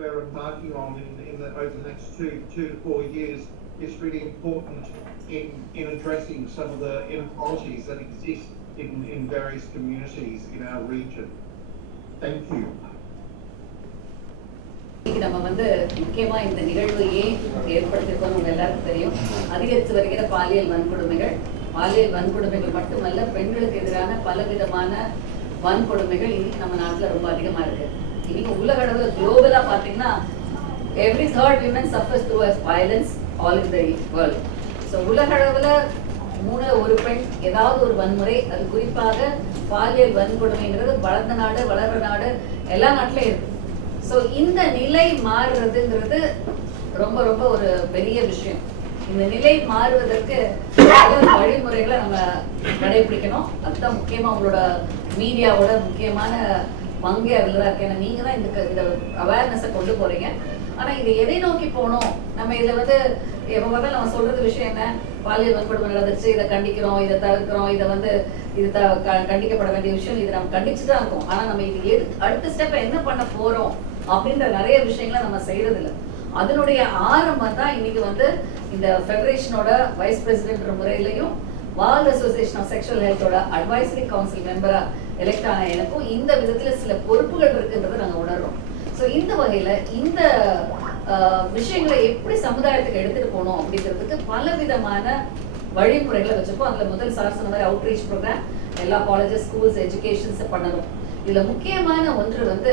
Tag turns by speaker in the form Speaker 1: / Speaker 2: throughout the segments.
Speaker 1: we're embarking on in, in the, over the next two, two to four years is really important in, in addressing some of the inequalities that exist in, in various communities in our region. Thank you.
Speaker 2: இன்னைக்கு நம்ம வந்து முக்கியமா இந்த நிகழ்வு ஏன் ஏற்படுத்திருக்கோம் உங்க எல்லாருக்கும் தெரியும் அதிகரித்து வருகிற பாலியல் வன்கொடுமைகள் பாலியல் வன்கொடுமைகள் மட்டுமல்ல பெண்களுக்கு எதிரான பலவிதமான வன்கொடுமைகள் இன்னைக்கு நம்ம நாட்டில் ரொம்ப அதிகமா இருக்கு இன்னைக்கு உலக அளவுல குளோபலா பாத்தீங்கன்னா every third women suffers through as violence all in the world so உலக அளவுல மூணு ஒரு பெண் ஏதாவது ஒரு வன்முறை அது குறிப்பாக பாலியல் வன்கொடுமைங்கிறது வளர்ந்த நாடு வளர்ற நாடு எல்லா நாட்டிலையும் இருக்கு. ஸோ இந்த நிலை மாறுறதுங்கிறது ரொம்ப ரொம்ப ஒரு பெரிய விஷயம். இந்த நிலை மாறுவதற்கு பல வழிமுறைகளை நம்ம கடைபிடிக்கணும். அதுதான் முக்கியமா உங்களோட மீடியாவோட முக்கியமான பங்கே அதில் தான் இருக்கு ஏன்னா நீங்க தான் இந்த இந்த அவேர்னஸை கொண்டு போறீங்க. ஆனா இது எதை நோக்கி போகணும்? நம்ம இதுல வந்து எப்ப நம்ம சொல்றது விஷயம் என்ன? பாலியல் வன்கொடுமை நடந்துச்சு இதை கண்டிக்கிறோம் இதை தவிர்க்கிறோம் இதை வந்து இது த கண்டிக்கப்பட வேண்டிய விஷயம் இது நம்ம கண்டிச்சு தான் இருக்கோம் ஆனா நம்ம இது எது அடுத்த ஸ்டெப் என்ன பண்ண போறோம்? அப்படின்ற நிறைய விஷயங்களை நம்ம செய்யறது இல்ல அதனுடைய ஆரம்பம் தான் இன்னைக்கு வந்து இந்த ஃபெடரேஷனோட வைஸ் பிரசிடென்ட் முறையிலையும் வால் அசோசியேஷன் ஆஃப் செக்ஷுவல் ஹெல்த்தோட அட்வைசரி கவுன்சில் மெம்பரா எலெக்ட் ஆன எனக்கும் இந்த விதத்துல சில பொறுப்புகள் இருக்குன்றதை நாங்க உணர்றோம். ஸோ இந்த வகையில இந்த ஆஹ், விஷயங்களை எப்படி சமுதாயத்துக்கு எடுத்துட்டு போகணும் அப்படிங்கிறதுக்கு பல விதமான வழிமுறைகளை வச்சிருக்கோம். அதுல முதல் சார் சொன்ன மாதிரி அவுட்ரீச் ப்ரோக்ராம் எல்லா காலேஜஸ் ஸ்கூல்ஸ் எஜுகேஷன்ஸ் பண்ணணும். இதுல முக்கியமான ஒன்று வந்து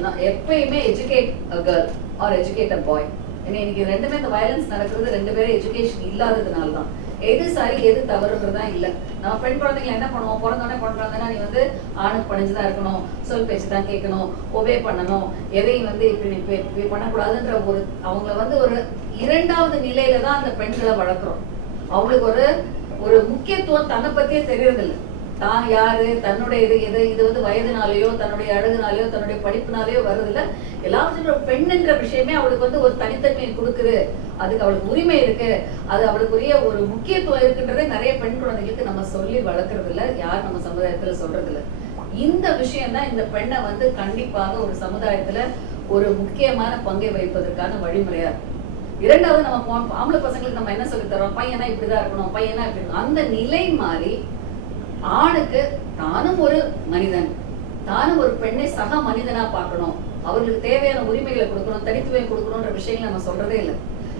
Speaker 2: நான் எப்பயுமே educate girl or educate a boy ஏன்னா இன்னைக்கு ரெண்டுமே இந்த வயலன்ஸ் நடக்கிறது ரெண்டு பேரும் எஜுகேஷன் இல்லாததுனால தான் எது சரி எது தவறுன்றதா இல்ல. நம்ம பெண் குழந்தைங்களை என்ன பண்ணுவோம்? பிறந்தோடனே பண்றாங்கன்னா நீ வந்து ஆணுக்கு பணிஞ்சுதான் இருக்கணும். சொல் பேச்சு தான் கேட்கணும். ஒபே பண்ணணும். எதையும் வந்து இப்படி நீ இப்படி- இப்படி பண்ணக்கூடாதுன்ற ஒரு அவங்கள வந்து ஒரு இரண்டாவது நிலையில தான் அந்த பெண்களை வளர்க்குறோம். அவங்களுக்கு ஒரு ஒரு முக்கியத்துவம் தன்னை பத்தியே தெரியறதில்லை. தான் யாரு தன்னுடைய இது எது இது வந்து வயதுனாலேயோ தன்னுடைய அழகுனாலேயோ தன்னுடைய படிப்புனாலேயோ வர்றதில்ல எல்லாவற்றும் ஒரு பெண்ணுன்ற விஷயமே அவளுக்கு வந்து ஒரு தனித்தன்மையை கொடுக்குது. அதுக்கு அவளுக்கு உரிமை இருக்கு. அது அவளுக்குரிய ஒரு முக்கியத்துவம் இருக்குன்றதே நிறைய பெண் குழந்தைகளுக்கு நம்ம சொல்லி வளர்க்கறது இல்ல யார் நம்ம சமுதாயத்துல சொல்றது இல்ல இந்த விஷயம் தான் இந்த பெண்ணை வந்து கண்டிப்பாக ஒரு சமுதாயத்துல ஒரு முக்கியமான பங்கை வகிப்பதற்கான வழிமுறையா இருக்கு. இரண்டாவது நம்ம ஆம்பளை பசங்களுக்கு நம்ம என்ன சொல்லி தரோம்? பையனா இப்படிதான் இருக்கணும் பையனா இப்படி இருக்கணும் அந்த நிலை மாறி ஆணுக்கு தானும் ஒரு மனிதன். தானும் ஒரு பெண்ணை சக மனிதனா பார்க்கணும். அவர்களுக்கு தேவையான உரிமைகளை கொடுக்கணும் தனித்துவம் கொடுக்கணும்ன்ற விஷயங்களை நம்ம சொல்றதே இல்லை.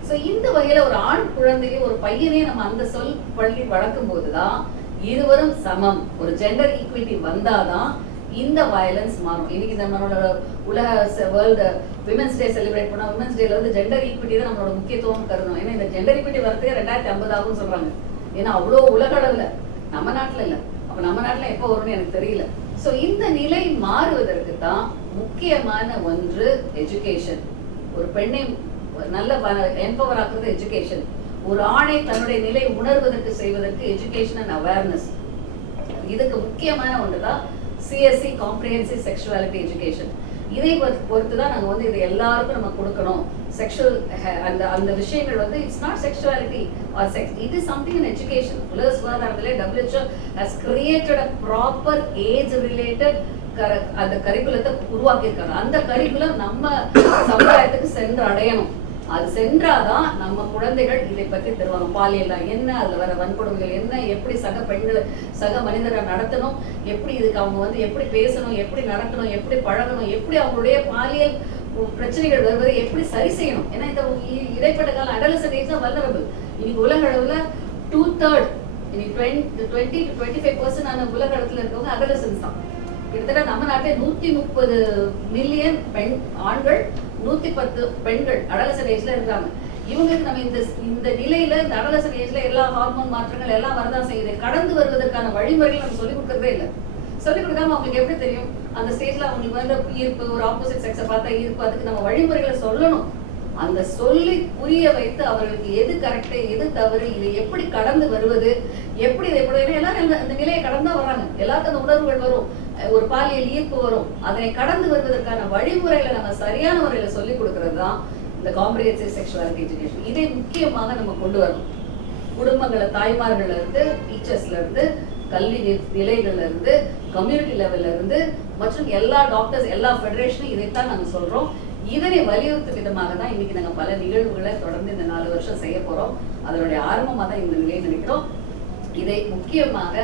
Speaker 2: ஸோ இந்த வகையில ஒரு ஆண் குழந்தையை ஒரு பையனே நம்ம அந்த சொல் பள்ளி வளர்க்கும் போதுதான் இருவரும் சமம். ஒரு ஜெண்டர் ஈக்விட்டி வந்தாதான் இந்த வயலன்ஸ் மாறும். இன்னைக்கு நம்மளோட உலக வேர்ல்டு விமன்ஸ் டே செலிப்ரேட் பண்ணா விமன்ஸ் டேல வந்து ஜெண்டர் ஈக்விட்டி தான் நம்மளோட முக்கியத்துவம் கருதணும். ஏன்னா இந்த ஜெண்டர் ஈக்விட்டி வரதுக்கு ரெண்டாயிரத்தி ஐம்பது ஆகும்னு சொல்றாங்க. ஏன்னா அவ்வளோ உலக நம்ம நாட்டில் இல்லை. அப்ப நம்ம நாட்டுல எப்போ வரும்னு எனக்கு தெரியல. சோ இந்த நிலை மாறுவதற்கு தான் முக்கியமான ஒன்று எஜுகேஷன் ஒரு பெண்ணை நல்ல என்பவர் ஆக்குறது எஜுகேஷன் ஒரு ஆணை தன்னுடைய நிலை உணர்வதற்கு செய்வதற்கு எஜுகேஷன் அண்ட் அவேர்னஸ் இதுக்கு முக்கியமான ஒன்றுதான் சிஎஸ்சி காம்ப்ரிஹென்சிவ் செக்ஷுவாலிட்டி எஜுகேஷன் இதை பொறுத்து- பொறுத்து தான் நாங்க வந்து இது எல்லாருக்கும் நம்ம கொடுக்கணும். செக்ஷுவல் அந்த அந்த விஷயங்கள் வந்து it's not sexuality or sex it is something in education உலக சுகாதாரத்திலே WHO has created a proper age related அந்த கரிக்குலத்தை உருவாக்கியிருக்காங்க. அந்த கரிக்குலம் நம்ம சமுதாயத்துக்கு சென்று அடையணும். அது சென்றாதான் நம்ம குழந்தைகள் இதை பற்றி தருவாங்க. பாலியல்னா என்ன அதுல வர வன்கொடுமைகள் என்ன எப்படி சக பெண்கள் சக மனிதரை நடத்தணும் எப்படி இதுக்கு அவங்க வந்து எப்படி பேசணும் எப்படி நடக்கணும் எப்படி பழகணும் எப்படி அவங்களுடைய பாலியல் பிரச்சனைகள் வருவதை எப்படி சரி செய்யணும். ஏன்னா இந்த இடைப்பட்ட கால அடலசன் ஏஜ் தான் வல்லரபிள் இன்னைக்கு உலக அளவுல டூ தேர்ட் இன்னைக்கு twenty twenty to twenty five percent ஆன உலக இடத்துல இருக்கவங்க அடலசன்ஸ் தான். கிட்டத்தட்ட நம்ம நாட்டில் நூத்தி முப்பது மில்லியன் பெண் ஆண்கள் நூத்தி பத்து பெண்கள் அடலசன் ஏஜ்ல இருக்காங்க. இவங்களுக்கு நம்ம இந்த இந்த நிலையில இந்த அடலசன் ஏஜ்ல எல்லா ஹார்மோன் மாற்றங்கள் எல்லாம் வரதான் செய்யுது. கடந்து வருவதற்கான வழிமுறைகள் நம்ம சொல்லிக் கொடுக்கறதே இல்லை. சொல்லிக் கொடுக்காம அவங்களுக்கு எப்படி தெரியும்? அந்த ஸ்டேஜ்ல அவங்களுக்கு வந்து ஈர்ப்பு ஒரு ஆப்போசிட் செக்ஸை பார்த்தா ஈர்ப்பு அதுக்கு நம்ம வழிமுறைகளை சொல்லணும். அந்த சொல்லி புரிய வைத்து அவர்களுக்கு எது கரெக்ட் எது தவறு இதை எப்படி கடந்து வருவது எப்படி இதை எப்படி ஏன்னா எல்லாரும் இந்த- நிலையை கடந்தா வராங்க எல்லாருக்கும் அந்த உணர்வுகள் வரும். ஒரு பாலியல் ஈர்ப்பு வரும். அதனை கடந்து வருவதற்கான வழிமுறைகளை நம்ம சரியான முறையில சொல்லிக் கொடுக்கறது தான் இந்த காம்ப்ரிஹென்சிவ் செக்ஷுவாலிட்டி எஜுகேஷன் இதை முக்கியமாக நம்ம கொண்டு வரணும். குடும்பங்கள தாய்மார்கள்ல இருந்து டீச்சர்ஸ்ல இருந்து கல்வி நிலைகள்ல இருந்து கம்யூனிட்டி லெவல்ல இருந்து மற்றும் எல்லா டாக்டர்ஸ் எல்லா ஃபெடரேஷனும் இதைத்தான் நாங்க சொல்றோம். இதனை வலியுறுத்தும் விதமாக தான் இன்னைக்கு நாங்க பல நிகழ்வுகளை தொடர்ந்து இந்த நாலு வருஷம் செய்ய போறோம். அதனுடைய ஆரம்பமாக தான் இந்த நிலையை நினைக்கிறோம். இதை முக்கியமாக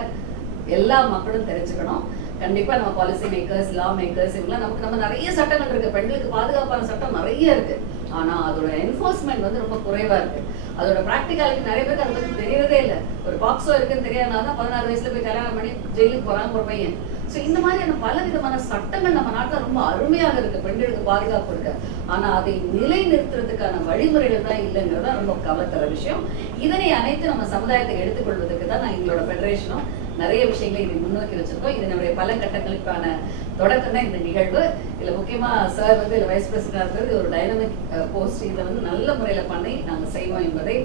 Speaker 2: எல்லா மக்களும் தெரிஞ்சுக்கணும். கண்டிப்பா நம்ம பாலிசி மேக்கர்ஸ் லா மேக்கர்ஸ் இவங்கலாம் நமக்கு நம்ம நிறைய சட்டங்கள் இருக்கு. பெண்களுக்கு பாதுகாப்பான சட்டம் நிறைய இருக்கு. ஆனா அதோட என்ஃபோர்ஸ்மெண்ட் வந்து ரொம்ப குறைவா இருக்கு. அதோட ப்ராக்டிகாலிட்டி நிறைய பேருக்கு அதை பத்தி தெரியறதே இல்லை. ஒரு பாக்ஸோ இருக்குன்னு தெரியாதனால தான் பதினாறு வயசுல போய் கல்யாணம் பண்ணி ஜெயிலுக்கு போறாங்க ஒரு பையன். ஸோ இந்த மாதிரியான பல விதமான சட்டங்கள் நம்ம நாட்டில் ரொம்ப அருமையாக இருக்கு. பெண்களுக்கு பாதுகாப்பு இருக்கு. ஆனா அதை நிலைநிறுத்துறதுக்கான வழிமுறைகள் தான் இல்லைங்கிறதா ரொம்ப கவலை தர விஷயம். இதனை அனைத்து நம்ம சமுதாயத்தை எடுத்துக்கொள்வதற்கு தான் நான் எங்களோட ஃபெடரேஷனும் நிறைய விஷயங்களை இதை முன்னோக்கி வச்சிருக்கோம். இதனுடைய பல கட்டங்களுக்கான தொடக்கம் தான் இந்த நிகழ்வு. இதுல முக்கியமா சார் வந்து இதுல வைஸ் பிரசிடண்டா இருக்கிறது ஒரு டைனமிக் போஸ்ட் இதை வந்து நல்ல முறையில பண்ணி நாங்க செய்வோம் என்பதை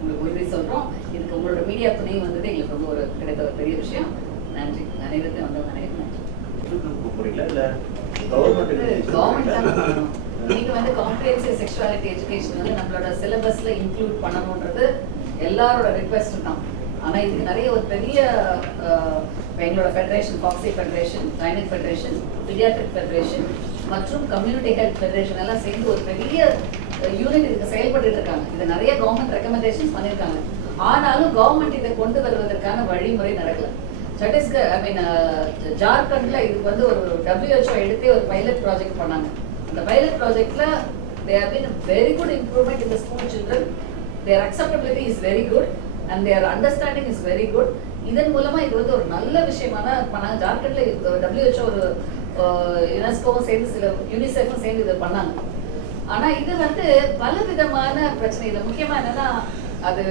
Speaker 2: உங்களுக்கு உறுதி சொல்றோம். இதுக்கு உங்களோட மீடியா துணை வந்தது எங்களுக்கு ரொம்ப ஒரு கிடைத்த ஒரு பெரிய விஷயம். நன்றி. அனைவருக்கும் வந்தவங்க அனைவரும்
Speaker 3: கவர்மெண்ட்.
Speaker 2: நீங்க வந்து காம்ப்ரிஹென்சிவ் செக்ஷுவாலிட்டி எஜுகேஷன் வந்து நம்மளோட சிலபஸ்ல இன்க்ளூட் பண்ணணும்ன்றது எல்லாரோட ரிக்வெஸ்ட் தான். ஆனால் இதுக்கு நிறைய ஒரு பெரிய எங்களோட federation FOGSI federation gynaec federation paediatric federation மற்றும் கம்யூனிட்டி ஹெல்த் ஃபெடரேஷன் எல்லாம் சேர்ந்து ஒரு பெரிய யூனிட் இதுக்கு செயல்பட்டு இருக்காங்க. இது நிறைய கவர்மெண்ட் ரெக்கமெண்டேஷன்ஸ் பண்ணியிருக்காங்க. ஆனாலும் கவர்மெண்ட் இதை கொண்டு வருவதற்கான வழிமுறை நடக்கல. சட்டீஸ்கர் ஐ மீன் ஜார்க்கண்ட்ல இதுக்கு வந்து ஒரு டபிள்யூஹெச்ஓ எடுத்தே ஒரு பைலட் ப்ராஜெக்ட் பண்ணாங்க. அந்த பைலட் ப்ராஜெக்ட்ல there been very good improvement in the school children their acceptability is very good and their understanding is very good இதன் மூலமா இது வந்து ஒரு நல்ல விஷயமா பண்ணாங்க. ஜார்க்கண்ட்ல டபிள்யூஹெச்ஓ ஒரு யுனெஸ்கோவும் சேர்ந்து சில யூனிசெஃபும் சேர்ந்து இதை பண்ணாங்க. ஆனா இது வந்து பல விதமான பிரச்சனை இதுல முக்கியமா என்னன்னா அது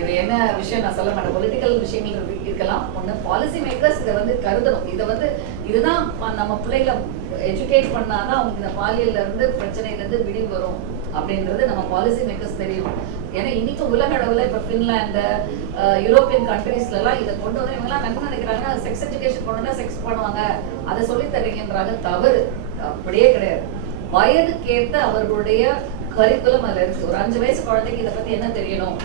Speaker 2: இது என்ன விஷயம் நான் சொல்ல மாட்டேன். பொலிட்டிக்கல் விஷயங்கள் இருக்கலாம். ஒண்ணு பாலிசி மேக்கர்ஸ் இதை வந்து கருதணும். இதை வந்து இதுதான் நம்ம பிள்ளைகளை எஜுகேட் பண்ணாதான் அவங்களுக்கு இந்த பாலியல்ல இருந்து பிரச்சனையில இருந்து விடிவு வரும் அப்படின்றது நம்ம பாலிசி மேக்கர்ஸ் தெரியும். ஏன்னா இன்னைக்கு உலக அளவுல இப்ப பின்லாந்து யூரோப்பியன் கண்ட்ரீஸ்ல எல்லாம் இதை கொண்டு வந்து இவங்க எல்லாம் நினைக்கிறாங்க நினைக்கிறாங்கன்னா செக்ஸ் எஜுகேஷன் கொண்டு வந்தா செக்ஸ் பண்ணுவாங்க. அதை சொல்லி தரீங்கன்றாங்க தவறு. அப்படியே கிடையாது. வயதுக்கேத்த அவர்களுடைய கரிக்குலம் அதுல இருக்கு. ஒரு அஞ்சு வயசு குழந்தைக்கு இதை பத்தி என்ன தெரியணும்?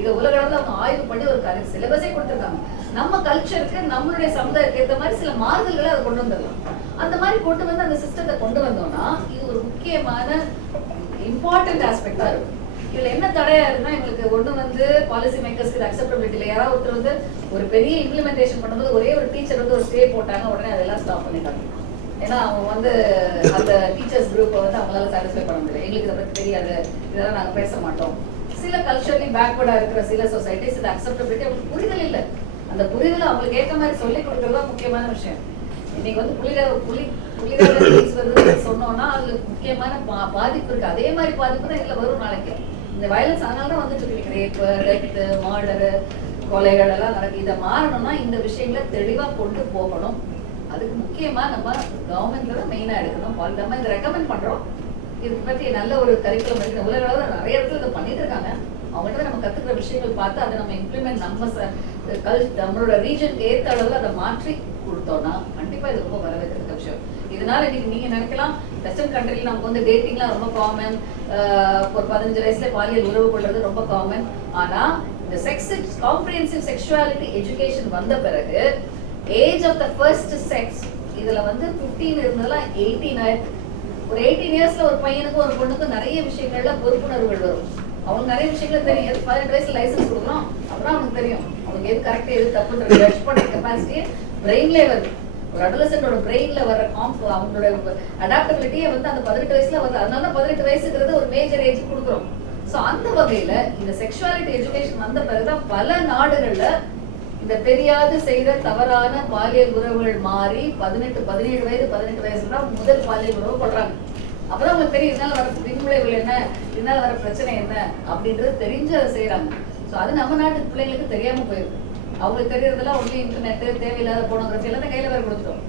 Speaker 2: இதை உலக அளவுல அவங்க ஆய்வு பண்ணி ஒரு கரு சிலபஸே கொடுத்துருக்காங்க. நம்ம கல்ச்சருக்கு நம்மளுடைய சமுதாயத்துக்கு ஏற்ற மாதிரி சில மாறுதல்களை அதை கொண்டு வந்துடலாம். அந்த மாதிரி கொண்டு வந்து அந்த சிஸ்டத்தை கொண்டு வந்தோம்னா இது ஒரு முக்கியமான இம்பார்ட்டன்ட் ஆஸ்பெக்டா இருக்கும். இதுல என்ன தடையா இருக்குன்னா எங்களுக்கு ஒண்ணு வந்து பாலிசி மேக்கர்ஸ்க்கு இது அக்செப்டபிலிட்டி இல்லை. யாராவது ஒருத்தர் வந்து ஒரு பெரிய இம்ப்ளிமெண்டேஷன் பண்ணும்போது ஒரே ஒரு டீச்சர் வந்து ஒரு ஸ்டே போட்டாங்க உடனே அதெல்லாம் ஸ்டாப் பண்ணிட்டாங்க. ஏன்னா அவங்க வந்து அந்த டீச்சர்ஸ் குரூப்பை வந்து அவங்களால சாட்டிஸ்ஃபை பண்ண முடியல. எங்களுக்கு இதை பத்தி தெரியாது. இதெல்லாம் நாங்க பேச மாட்டோம். சில கல்ச்சர்லி பேக்வர்டா இருக்கிற சில சொசைட்டிஸ் இந்த அக்செப்டபிலிட்டி அவங்களுக்கு புரிதல் இல்லை. அந்த புரிதல் அவங்களுக்கு ஏற்ற மாதிரி சொல்லி கொடுக்கறது முக்கியமான விஷயம். இன்னைக்கு வந்து புலிட புலி சொன்னோம்னா அதுல முக்கியமான பா- பாதிப்பு இருக்கு. அதே மாதிரி பாதிப்பு தான் இதுல வரும் நாளைக்கு. இந்த வயலன்ஸ் அதனால தான் வந்துட்டு இருக்கு. ரேப்பு டெத்து மர்டரு கொலைகள் எல்லாம் நடக்குது. இதை மாறணும்னா இந்த விஷயங்களை தெளிவா கொண்டு போகணும். அதுக்கு முக்கியமா நம்ம கவர்மெண்ட்ல தான் மெயினா எடுக்கணும். பால் நம்ம இதை ரெக்கமெண்ட் பண்றோம். இதுக்கு பத்தி நல்ல ஒரு கரிக்குலம் இருக்கு. உலக அளவுல நிறைய இடத்துல இதை பண்ணிட்டு இருக்காங்க. அவங்கள்ட்ட நம்ம கத்துக்கிற விஷயங்கள் பார்த்து அதை நம்ம இம்ப்ளிமெண்ட் நம்ம கல் நம்மளோட ரீஜனுக்கு ஏற்ற அளவுல அதை மாற்றி கொடுத்தோம்னா கண்டிப்பா இது ரொம்ப வரவேற்கிற விஷயம். இதனால இன்னைக்கு நீங்க நினைக்கலாம் வெஸ்டர்ன் கண்ட்ரில நமக்கு வந்து டேட்டிங்லாம் ரொம்ப காமன் ஒரு பதினஞ்சு வயசுல பாலியல் உறவு கொள்றது ரொம்ப காமன் ஆனா இந்த செக்ஸ் காம்ப்ரிஹென்சிவ் செக்ஷுவாலிட்டி எஜுகேஷன் வந்த பிறகு age of the first sex இதுல வந்து 15 இருந்ததெல்லாம் எயிட்டீன் ஆயிருக்கு. ஒரு எயிட்டீன் இயர்ஸ்ல ஒரு பையனுக்கும் ஒரு பொண்ணுக்கும் நிறைய விஷயங்கள்ல பொறுப்புணர்வுகள் வரும். அவங்களுக்கு நிறைய விஷயங்கள் தெரியும். எது பதினெட்டு வயசுல லைசன்ஸ் கொடுக்குறோம் அப்புறம் அவனுக்கு தெரியும். அவனுக்கு எது கரெக்ட் எது தப்புன்ற ஜட்ஜ் பிரெயின் வருது ஒரு அடலசென்டோட பிரெயின்ல வர காம்ப் அவங்களோட அடாப்டபிலிட்டியே வந்து அந்த பதினெட்டு வயசுல வருது அதனால தான் பதினெட்டு வயசுங்கிறது ஒரு மேஜர் ஏஜ் கொடுக்குறோம். சோ அந்த வகையில இந்த செக்ஷுவாலிட்டி எஜுகேஷன் வந்த பிறகுதான் பல நாடுகள்ல இந்த தெரியாது செய்த தவறான பாலியல் உறவுகள் மாறி பதினெட்டு பதினேழு வயது பதினெட்டு வயசுல தான் முதல் பாலியல் உறவு கொள்றாங்க. அப்பதான் அவங்களுக்கு தெரியும் இதனால வர பின்விளைவுகள் என்ன? இதனால வர பிரச்சனை என்ன? அப்படின்றது தெரிஞ்சு அதை செய்யறாங்க சோ அது நம்ம நாட்டு பிள்ளைங்களுக்கு தெரியாம போயிருக்கு. அவங்களுக்கு தெரியறதெல்லாம் ஒன்லி இன்டர்நெட் தேவையில்லாத போனோகிராஃபி எல்லாம் கையில வேற கொடுத்துட்டோம்.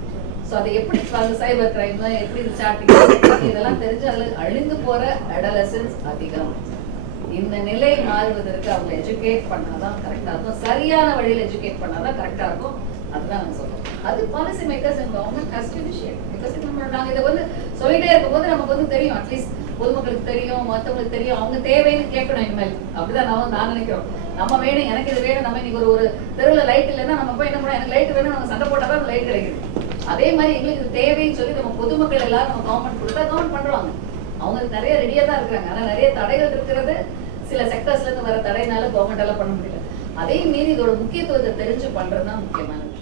Speaker 2: சோ அது எப்படி அந்த சைபர் கிரைம் எப்படி சாட்டிங் இதெல்லாம் தெரிஞ்சு அதுல அழிந்து போற அடலசன்ஸ் அதிகம். இந்த நிலை மாறுவதற்கு அவங்க எஜுகேட் பண்ணாதான் கரெக்டாக இருக்கும். சரியான வழியில் எஜுகேட் பண்ணாதான் கரெக்டா இருக்கும். அதுதான் நான் சொல்றேன் அது policy makers and government has to initiate because நம்ம இதை வந்து சொல்லிட்டே இருக்கும்போது நமக்கு வந்து தெரியும். அட்லீஸ்ட் பொதுமக்களுக்கு தெரியும் மத்தவங்களுக்கு தெரியும். அவங்க தேவைன்னு கேட்கணும் இனிமேல். அப்படிதான் நான் நான் நினைக்கிறோம். நம்ம வேணும் எனக்கு இது வேணும் நம்ம இன்னைக்கு ஒரு ஒரு தெருவில் லைட் இல்லைன்னா நம்ம போய் என்ன பண்ணோம் எனக்கு லைட் வேணும் நம்ம சண்டை போட்டால் தான் லைட் கிடைக்கும் அதே மாதிரி எங்களுக்கு இது தேவைன்னு சொல்லி நம்ம பொதுமக்கள் எல்லாரும் நம்ம கவர்மெண்ட் கொடுத்தா கவர்மெண்ட் பண்ணுவாங்க அவங்க நிறைய ரெடியாக தான் இருக்கிறாங்க ஆனால் நிறைய தடைகள் இருக்கிறது சில செக்டர்ஸ்லேருந்து வர தடைனால கவர்மெண்ட் எல்லாம் பண்ண முடியல. அதே மீறி இதோட முக்கியத்துவத்தை தெரிஞ்சு பண்ணுறது தான் முக்கியமானது.